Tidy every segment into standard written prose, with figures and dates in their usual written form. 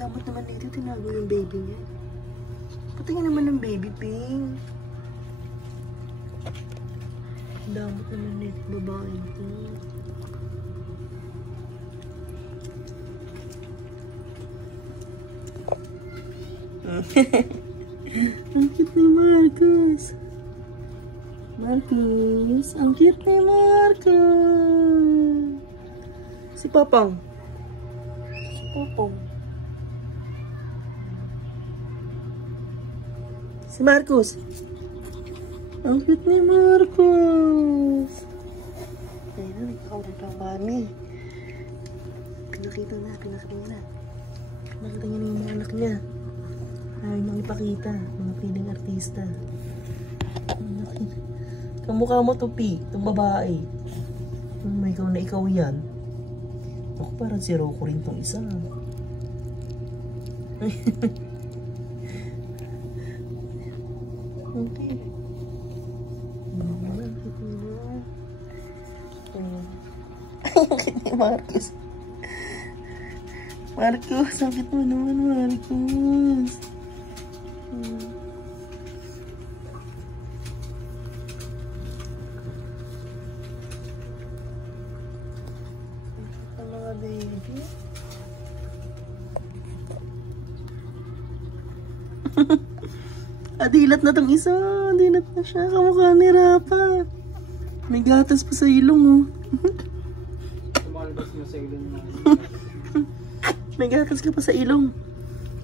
damot naman dito, tinago yung baby niya. Patingin naman ng baby pink. Damot naman dito, babae ito. Ang cute ni Marcus. Marcus, ang cute ni Marcus. Si Papang. Si Papang. Si Marcus. Ang cute ni Marcus. Ayun na, nagkakaroon pa ang mami. Pinakita na. Nakita niya na yung mga anak niya. Ayaw nang ipakita. Mga piling artista. Kamukha mo to, Pi. Itong babae. May ikaw na ikaw yan. Ako parang si Rocco rin tong isa. Okay. Sakit ni Marcus. Marcus, sakit mo naman, Marcus. Ang mga baby. Dilat na tong isa. Dilat na siya. Kamukha ni Rapa. May gatas pa sa ilong, oh. Tumalabas mo sa ilong mo. May gatas ka pa sa ilong.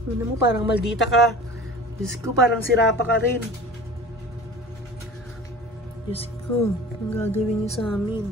Ano mo, parang maldita ka. Diyos ko, parang si Rapa ka rin. Diyos ko, ang gagawin niyo sa amin?